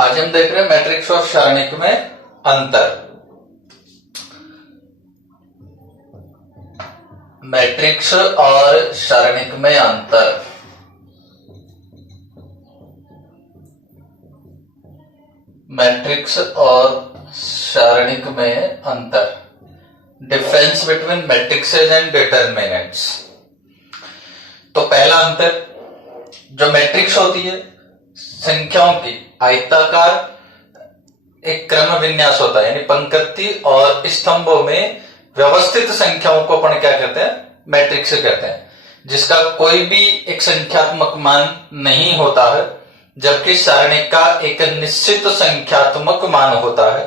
आज हम देख रहे हैं मैट्रिक्स और सारणिक में अंतर। मैट्रिक्स और सारणिक में अंतर। मैट्रिक्स और सारणिक में अंतर। Difference between matrixes and determinants. तो पहला अंतर, जो मैट्रिक्स होती है संख्याओं की आयताकार एक क्रम विन्यास होता है, यानी पंक्ति और स्तंभों में व्यवस्थित संख्याओं को अपन क्या कहते हैं, मैट्रिक्स कहते हैं, जिसका कोई भी एक संख्यात्मक मान नहीं होता है, जबकि सारणिक का एक निश्चित संख्यात्मक मान होता है,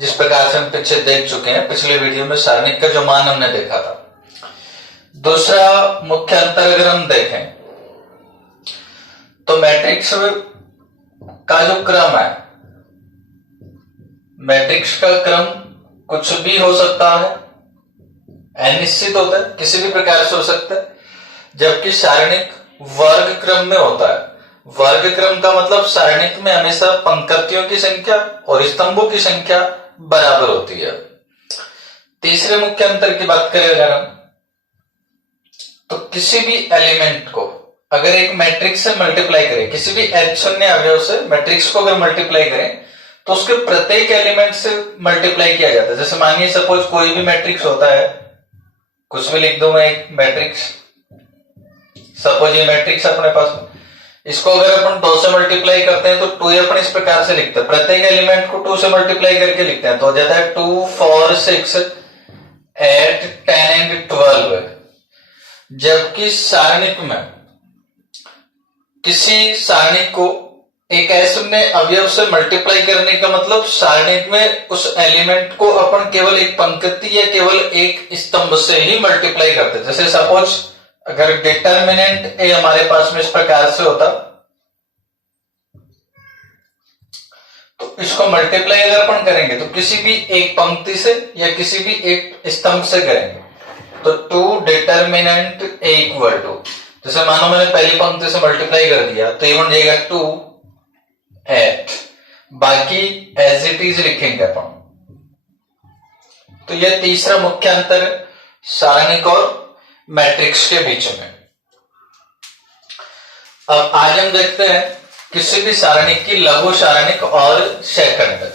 जिस प्रकार से हम पीछे देख चुके हैं। पिछले वीडियो में सारणिक का जो मान हमने देखा था। दूसरा मुख्य अंतर अगर हम देखें तो मैट्रिक्स का जो क्रम है, मैट्रिक्स का क्रम कुछ भी हो सकता है, अनिश्चित होता है, किसी भी प्रकार से हो सकता है, जबकि सारणिक वर्ग क्रम में होता है। वर्ग क्रम का मतलब सारणिक में हमेशा पंक्तियों की संख्या और स्तंभों की संख्या बराबर होती है। तीसरे मुख्य अंतर की बात करें अगर हम, तो किसी भी एलिमेंट को अगर एक मैट्रिक्स से मल्टीप्लाई करें, किसी भी h शून्य अवयव से मैट्रिक्स को अगर मल्टीप्लाई करें तो उसके प्रत्येक एलिमेंट से मल्टीप्लाई किया जाता है। जैसे मानिए सपोज कोई भी मैट्रिक्स होता है, कुछ भी लिख दूं मैं, एक मैट्रिक्स, सपोज ये मैट्रिक्स अपने पास, इसको अगर अपन 2 से मल्टीप्लाई करते हैं तो 2 अपन इस प्रकार से लिखते हैं, प्रत्येक एलिमेंट को 2 से मल्टीप्लाई करके लिखते हैं, तो हो जाता है 2, 4, 6, 8, 10 एंड 12। जबकि सारणिक में किसी सारणिक को एक शून्य अवयव से मल्टीप्लाई करने का मतलब सारणिक में उस एलिमेंट को अपन केवल एक पंक्ति या केवल एक स्तंभ से ही मल्टीप्लाई करते। जैसे सपोज अगर डिटरमिनेंट ए हमारे पास में इस प्रकार से होता, तो इसको मल्टीप्लाई अगर अपन करेंगे तो किसी भी एक पंक्ति से या किसी भी एक स्तंभ से करेंगे, तो 2 डिटरमिनेंट ए इक्वल टू, जैसे मानो मैंने पहली पंक्ति से मल्टीप्लाई कर दिया तो ये बन जाएगा 2, 8, बाकी एज इट इज लिखेंगे अपन। तो यह तीसरा मुख्य अंतर है सारणिक और मैट्रिक्स के बीच में। अब आज हम देखते हैं किसी भी सारणिक की लघु सारणिक और शैखंड।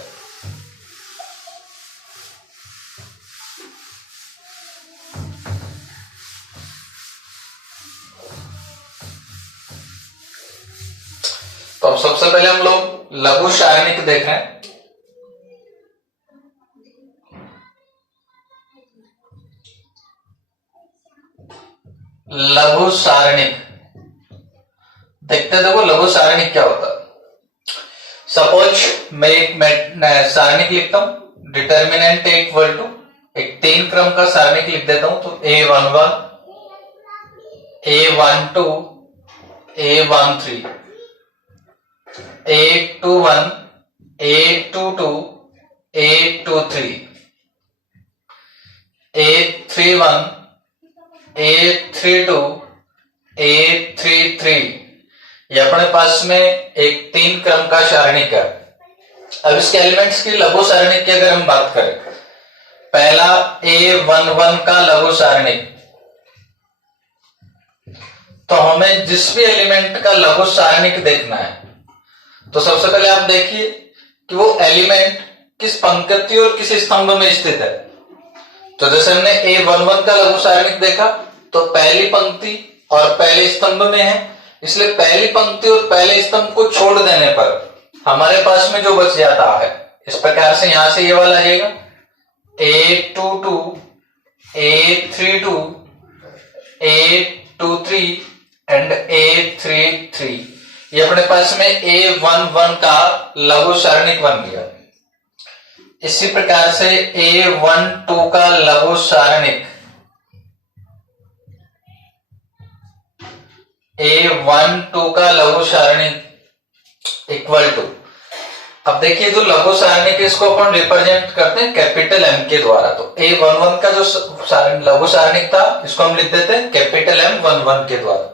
तो अब सबसे पहले हम लोग लघु सारणिक देख रहे हैं। लघु सारणिक देखते, देखो लघु सारणिक क्या होता है। सपोज मैं एक सारणिक लिखता हूं, डिटरमिनेंट ए इक्वल टू, एक 3 क्रम का सारणिक लिख देता हूं, तो A11, A12, A13, A21, A22, A23, A31, A32, A33। ये अपने पास में एक 3 क्रम का सारणिक है। अब इसके एलिमेंट्स की लघु सारणिक की अगर हम बात करें, पहला A11 का लघु सारणिक, तो हमें जिस भी एलिमेंट का लघु सारणिक देखना है, तो सबसे पहले आप देखिए कि वो एलिमेंट किस पंक्ति और किस स्तंभ में स्थित है। तो जैसे हमने A11 का लघु सारणिक देखा तो पहली पंक्ति और पहले स्तंभ में है, इसलिए पहली पंक्ति और पहले स्तंभ को छोड़ देने पर हमारे पास में जो बच जाता है, इस प्रकार से यहां से ये वाला आ जाएगा A22, A32, A23 and A33। ये अपने पास में A11 का लघु सारणिक बन गया। इसी प्रकार से A12 का लघु सारणिक, A12 का लघु सारणिक इक्वल टू, अब देखिए जो लघु सारणिक है इसको अपन रिप्रेजेंट करते हैं कैपिटल M के द्वारा। तो A11 का जो लघु सारणिक था इसको हम लिख देते हैं कैपिटल M11 के द्वारा।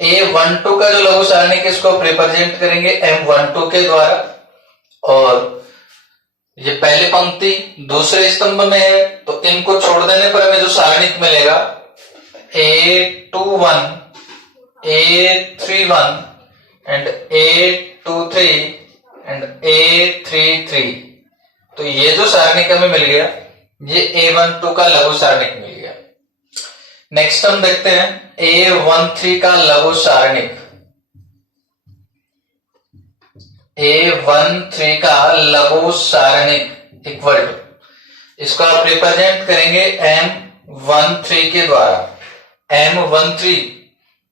A12 का जो लघु सारणिक है इसको रिप्रेजेंट करेंगे M12 के द्वारा, और ये पहली पंक्ति दूसरे स्तंभ में है तो इनको छोड़ देने पर हमें जो सारणिक मिलेगा A21, A31 and A23 and A33। तो ये जो सारणिक हमें मिल गया ये A12 का लघु सारणिक मिल गया। नेक्स्ट हम देखते हैं A13 का लघु सारणिक। A13 का लघु सारणिक इक्वल टू, इसको आप रिप्रेजेंट करेंगे M13 के द्वारा। M13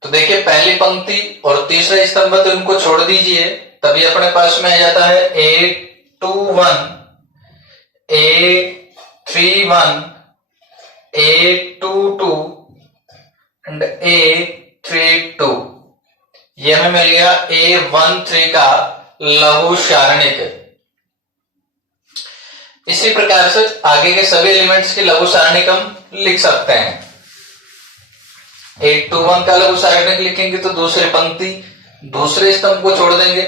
तो देखिए पहली पंक्ति और तीसरा स्तंभ तो इनको छोड़ दीजिए, तभी अपने पास में आ जाता है A21, A31, A22 and A32। ये हमें मिल गया A13 का लघु सारणिक। इसी प्रकार से आगे के सभी एलिमेंट्स की लघु सारणिक हम लिख सकते हैं। A21 का लघु सारणिक लिखेंगे तो दूसरी पंक्ति दूसरे स्तंभ को छोड़ देंगे।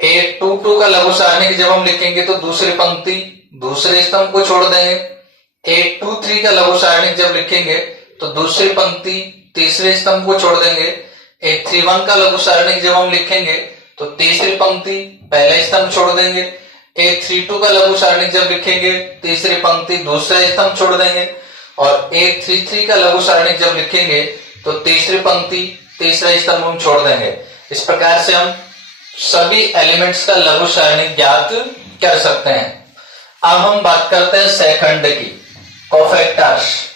A22 का लघु सारणिक जब हम लिखेंगे तो दूसरी पंक्ति दूसरे स्तंभ को छोड़ देंगे। A23 का लघु सारणिक जब लिखेंगे तो दूसरी पंक्ति तीसरे स्तंभ को छोड़ देंगे। A31 का लघु सारणिक जब हम लिखेंगे तो तीसरी पंक्ति पहला स्तंभ छोड़ देंगे। A32 का लघु सारणिक जब लिखेंगे तीसरी पंक्ति दूसरा स्तंभ छोड़ देंगे, और A33 का लघु सारणिक जब लिखेंगे तो तीसरी पंक्ति तीसरा स्तंभ हम छोड़ देंगे। इस प्रकार से हम सभी एलिमेंट्स का लघु सारणिक ज्ञात कर सकते हैं। अब हम बात करते हैं सेकंड की, कोफैक्टर्स।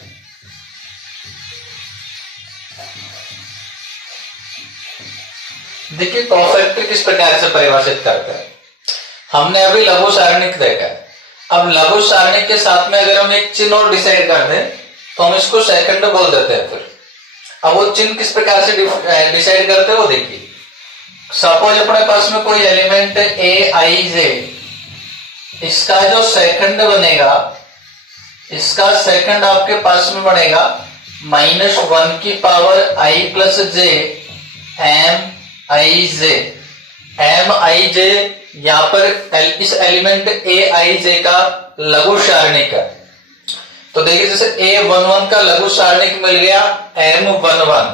देखिए कोफैक्टर किस प्रकार से परिभाषित करते हैं। हमने अभी लघु सारणिक देखा, अब लघु सारणिक के साथ में अगर हम एक चिन्ह और डिसाइड कर दें तो हम इसको सेकंड बोल देते हैं। फिर अब वो चिन्ह किस प्रकार से डिसाइड करते हैं वो देखिए। सपोज अपने पास में कोई एलिमेंट ए आई जे, इसका जो सेकंड बनेगा, इसका सेकंड आपके पास में बनेगा -1 की पावर आई प्लस जे एम आई जे। एम आई जे यहां पर इस एलिमेंट ए आई जे का लघु सारणिक है। तो देखिए जैसे A11 का लघु सारणिक मिल गया M11,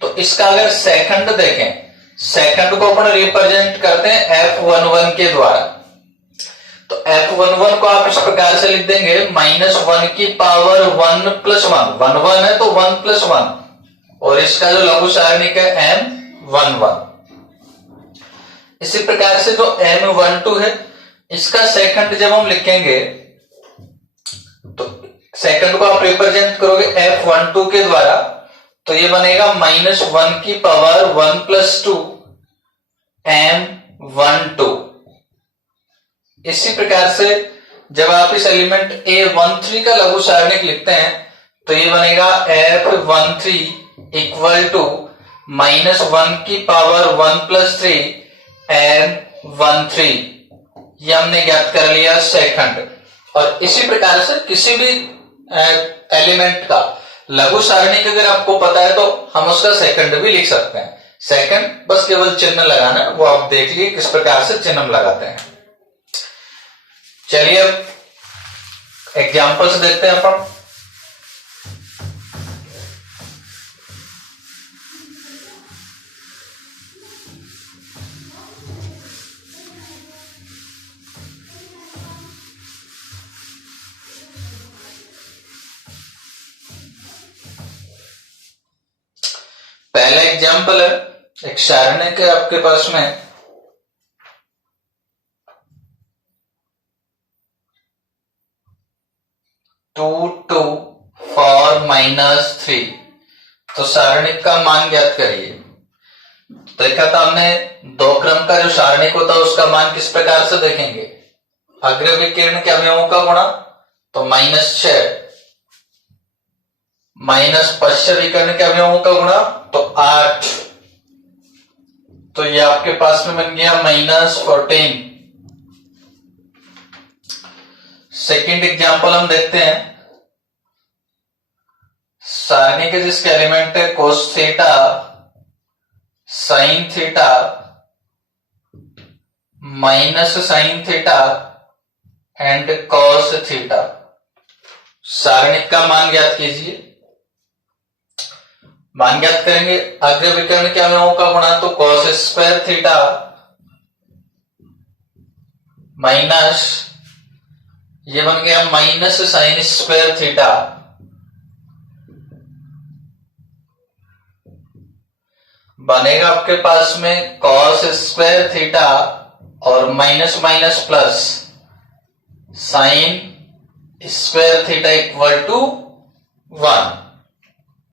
तो इसका अगर सेकंड देखें, सेकंड को अपन रिप्रेजेंट करते हैं F11 के द्वारा। तो F11 को आप इस प्रकार से लिख देंगे -1 की पावर 1 प्लस 1, 1 1 है तो 1 प्लस 1, और इसका जो लघु सारणिक है M11। इसी प्रकार से जो M12 है इसका सेकंड जब हम लिखेंगे तो सेकंड को आप रिप्रेजेंट करोगे F12 के द्वारा, तो ये बनेगा -1 की पावर 1 प्लस 2 M12। इसी प्रकार से जब आप इस एलिमेंट A13 का लघु सारणिक लिखते हैं तो ये बनेगा F13 इक्वल टू -1 की पावर 1 प्लस 3 M13। ये हमने ज्ञात कर लिया सेकंड। और इसी प्रकार से किसी भी एलिमेंट का लघु सारणिक अगर आपको पता है तो हम उसका सेकंड भी लिख सकते हैं। सेकंड बस केवल चिन्ह लगाना, वो आप देख लिए किस प्रकार से चिन्ह लगाते हैं। चलिए अब एग्जाम्पल्स देखते हैं अपन। पहला एग्जाम्पल है, एक सारणिक है आपके पास में 2 2 4 -3। तो सारणिक का मान ज्ञात करिए। देखा था हमने दो क्रम का जो सारणिक होता है उसका मान किस प्रकार से देखेंगे। अग्र विकर्ण के अवयवों का गुणा तो -6, माइनस पश्च विकर्ण के अवयवों का गुणा तो 8, तो ये आपके पास में बन गया -14। सेकंड एग्जांपल हम देखते हैं, सारणी के जिसके एलिमेंट है cos theta sine theta minus sine theta and cos theta. सारणिक का मान ज्ञात कीजिए। मान ज्ञात करेंगे, अग्र विकर्ण के अंगों का गुणा, तो कॉस स्क्वायर थीटा माइनस, ये बन गया माइनस साइन स्क्वायर थीटा बनेगा आपके पास में कॉस स्क्वायर थीटा और minus minus plus sine square theta equal to 1।